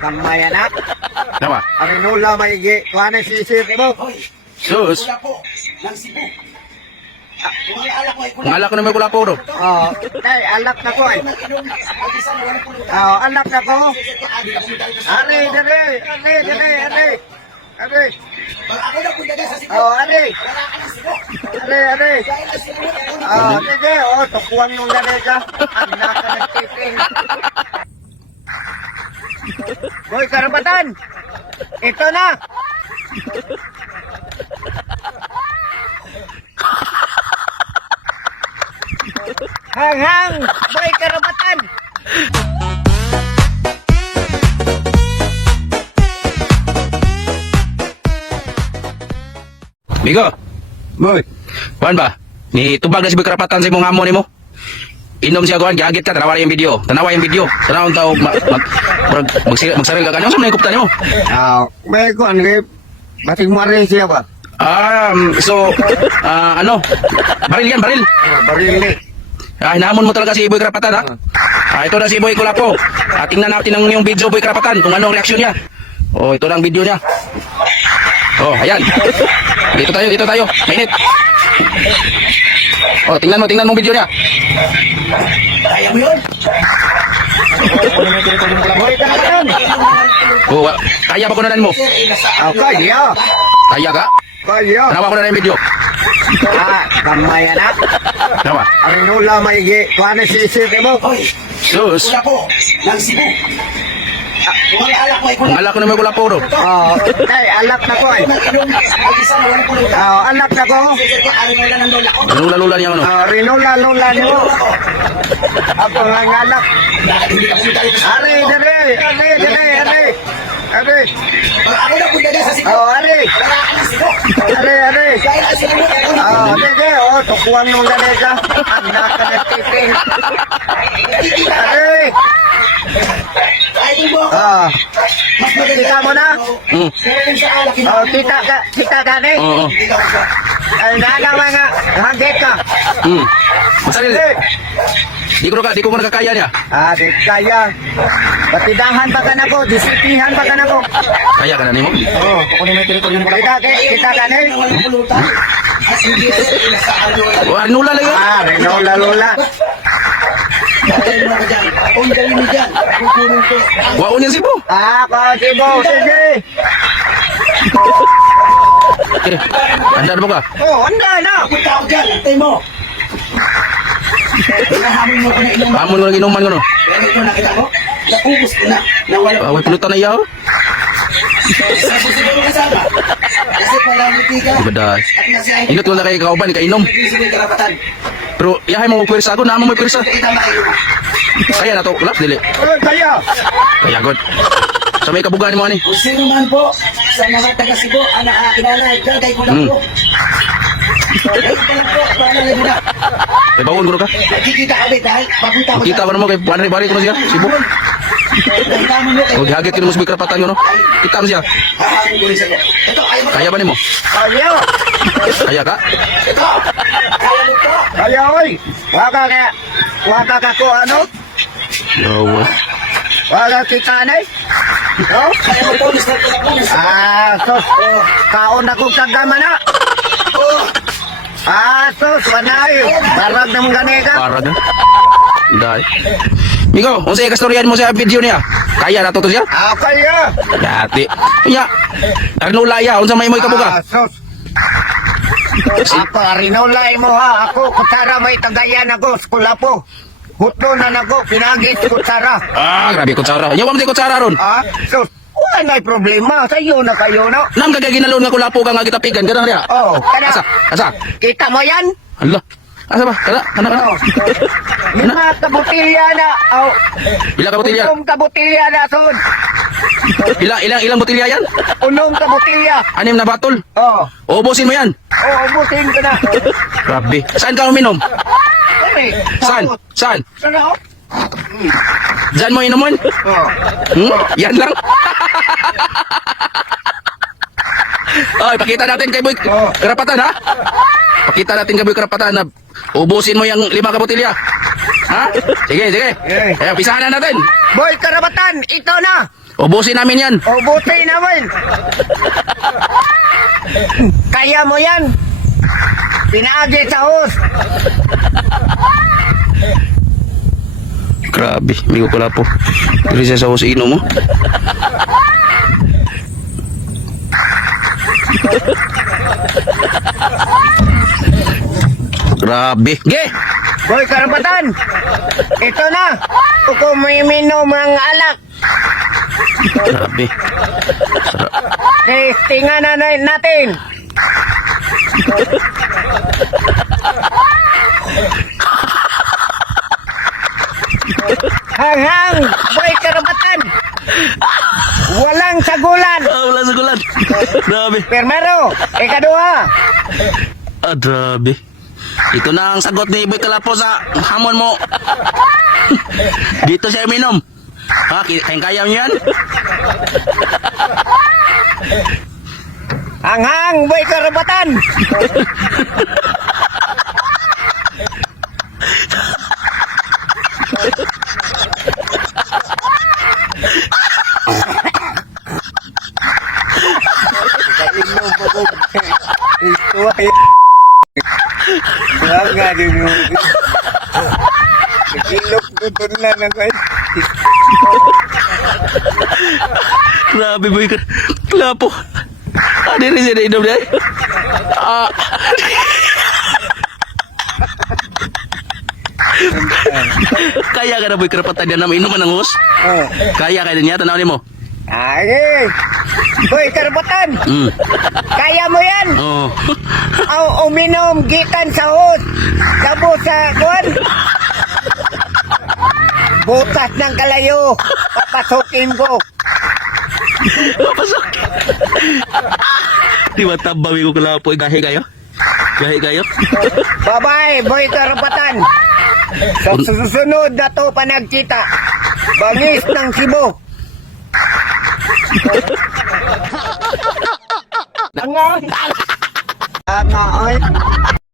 Gamay anak. Tama. Ang nula maigi. Kuha na sisip mo. Sus. Wala po. Nang Cebu. Yung mga alak ko ay Ang alak ko na may kulapo do. Oh, ay, alak na ko ay. Oh, alak na ko. Ari, dere, ari, dere, ari. Ari. Ako na punta sa Cebu. Oh, ari. Wala ka ng Cebu. Ari, ari. Dahil ang Cebu. Oh, sige, oh, tukuan nung dere ka. Anak ka nagtiting. Boy, karapatan. Ito na. Hang, boy, karapatan. Bigo. Boy. Kuan ba? Ni tubag na si karapatan sa imong amo nimo. Inom siya kuan, giagit ka, tanawa yung video. Tanawa yung video. Tanawang tao magsaril ka kanyo sa mga kuptan nimo. May ko ano bating mare siya ba? Ano? Baril yan, baril. Baril ni. Hinamon mo talaga si Boy Karapatan, ha? Ito na si Boy Kulapo. Tingnan natin ang yung video, Boy Karapatan, kung anong reaksyon niya. Oh, ito na ang video niya. Oh, ayan. Dito tayo. Mainit. Oh, tingnan mo video niya. Kaya mo yun? Boy, karapatan. Oh, kaya ba kunanan mo? Kaya. Kaya ka? Kaya. Tanawa ko na yung video. Gamay anak. Tama. Ang nula maigi. Kuha na sisip mo. Hoy. Sus. Wala po. Nang Cebu. Yung mga alak ko ay Ang alak ko na may kulapo do. Oh, ay, alak na ko ay. Oh, alak na ko. Lula-lula niya ano. Oh, rinula-lula niyo. Ako nga ang alak. Ari, dere, ari. Ari. Ako na punta sa Cebu. Oh, ari. Wala ka ng Cebu. Ari. Dahil ang Cebu. Oh, sige, oh, tukuan nung dere ka. Anak ka nagtiting. Ari. Ay, mo ako. Oh, Mas maganda. kita mo na. Pero sa alak. Oh, kita ka ni. Oo. Ay, nagawa nga. Hagit ka. Masaril. Di ko nakakaya niya. Di kaya. Patidahan pa ka na ko. Disipihan pa ka na ko. Kaya ka na nimo. Oh, kita ka ni. Oh, nula lang yun. Rinula-lula. Kung gawin mo dyan, kukunin ko. Waon yan si Bo. Kasibo. Sige. Okay. Handa na mo ka? Oh, handa na. Punta ako dyan, antay mo. Nahamon mo ko na inuman. Pamon mo lang inuman ko no. Pero ito nakita ko, naubos ko na. Nawala ko. Away pulutan na iya oh. Sa susunod ka sana. Kasi pala muti ka. Ibadas. At nasiyahin Ingat ko na kay kauban, kainom. Nag-isip yung karapatan. Pero iyahay mo magpwersa ako, naman mo magpwersa. Kita makainom. Kaya na to, ulas dili. Kaya. Kaya god. Sa may kabugaan mo ani. Kung sino man po sa mga taga Cebu ang nakakilala, gagay ko lang po. Gagay ko lang po, paalala mo na. Kay bawon ko ka. Nagkikita kami dahil papunta ko Kita ko na mo kay bari ko na siya. Sibo. Nagkamon mo O gihagit ko mo sa may karapatan ko no. Kita mo siya. Hahamon ko rin sa'yo. Ito, ayaw mo. Kaya ba nimo? Kaya. Kaya ka? Ito, kaya mo to. Kaya, oy. Waka ka ko, ano? Yo. Waka kita na no? Kaya mo to, gusto ko lang po. Sos. Kaon ako kagama na. Sos, manay. Barag ng gani ka. Para na. Dai. Miko, unsay kastoryan mo sa video niya? Kaya na to siya? Kaya. Yati. Ya. Arnula ya, unsa may moy kabuga? Sos. Ako, rinulay mo ha. Ako, kutsara may tagayan ako. Skula po. Hutlo na nako. Pinagit kutsara. Grabe kutsara. Yawa mo di kutsara ron. Sos. Wala may problema. Sa'yo na kayo, no? Nam kagay ginalon nga kulapo ka nga gitapigan kada niya. Oh, kada. Asa? Kita mo yan? Hala. Asa ba? Kada. Ano? Lima kabutilya na. Oh. Bila ka botilya? Unong kabutilya na, son. Ilang botilya yan? Unong kabutilya. Anim na batol. Oh. Ubusin mo yan. Oh, ubusin ko na. Grabe. Saan ka uminom? Ay, Saan? Saan? Saan ako? Diyan mo inumun? Oh. Yan lang. Ay, pakita natin kay Boy Karapatan ha. Pakita natin kay Boy Karapatan na ubusin mo yung 5 kabotilya. Ha? Sige, sige. Kaya pisahan na natin. Boy Karapatan, ito na. Ubusin namin yan. O buti naman. Kaya mo yan. Pinagi sa host. Grabe, may kukula po. Dili siya sa husino mo. Grabe. Ge! Boy Karapatan, ito na. Kung may minom ng alak, Grabe. testingan na natin. Hanghang, Boy Karapatan. Walang sagulan. Ah, wala sa gulan. Grabe. Permero, ikaduha. Ah, grabe. Ito na ang sagot ni Boy Kalapo sa hamon mo. Dito siya uminom. Ha, kaya niyo yan? Hanghang, Boy Karapatan. Ito ay... Wala nga din mo. Nagilok ko na ng Grabe Boy Kalapo. Ah, di rin siya nainom niya. Ah. Kaya ka na Boy Karapatan yan na mainuman ng hus? Oh. Kaya ka din niya, tanawin mo. Ay, Boy Karapatan. Kaya mo yan. Oh. Uminom gitan sa hot. Sabo sa kuwan. Butas ng kalayo. Papasukin ko. Papasok. Di ba tabawi ko Kalapo? Gahi kayo? Gahi kayo? Bye-bye, Boy Karapatan. Sa susunod na to pa nagkita. Bangis ng Cebu. Tanga. Tanga, oy.